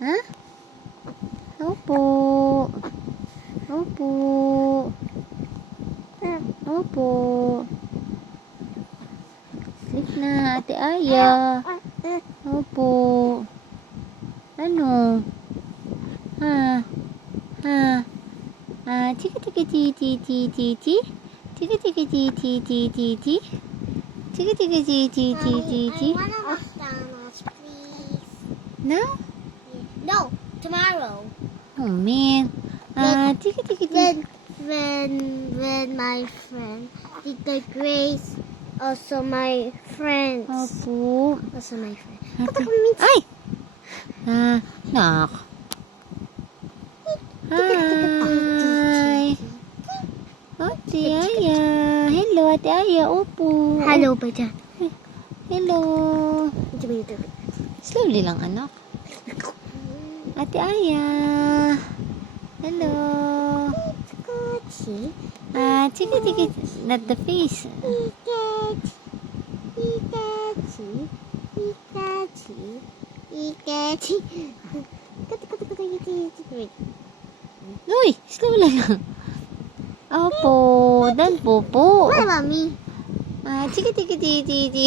Ha? Opo. Opo. Opo. Sleep na, Ate Aya. Opo. Ano? Ha? Ha? Chiki chiki chi chi chi chi chi. Chiki chiki chi chi chi chi chi. Chiki chiki chi chi chi chi chi. I want a McDonald's, please. Now? No, tomorrow. Oh man. Chiki chiki chi. When my friend, Tita Grace, also my friends. Opo. Also my friend. Ay! Nak. Hi. Ate Aya. Hello, Ate Aya. Opo. Hello ba dyan? Hello. Slowly lang, anak. Ate Aya. Hello. Chiki chiki. Not the face. Uy, slow lang. Opo. Dan po po. What about me? Chiki chiki chiki chiki.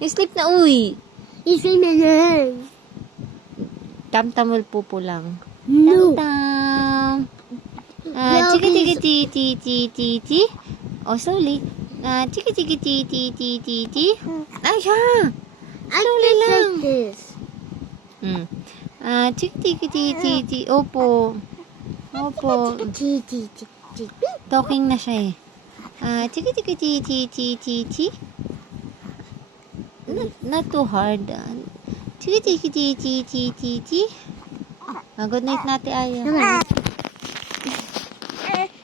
You sleep na, uy. You say my name. Tam-tamul po po lang. No. Tam-tam. No, Chiki chiki please. chi chi chi chi chi. Oh, slowly. Chiki chiki chi chi chi chi chi. Ay, siya. Slowly lang. Like this. Chiki chiki chi chi chi. Opo. Opo. Talking na siya eh. Chiki chiki chi chi chi chi chi. Not too hard. Chiki chiki chi chi chi chi chi. Good night natin, Aya. Naman.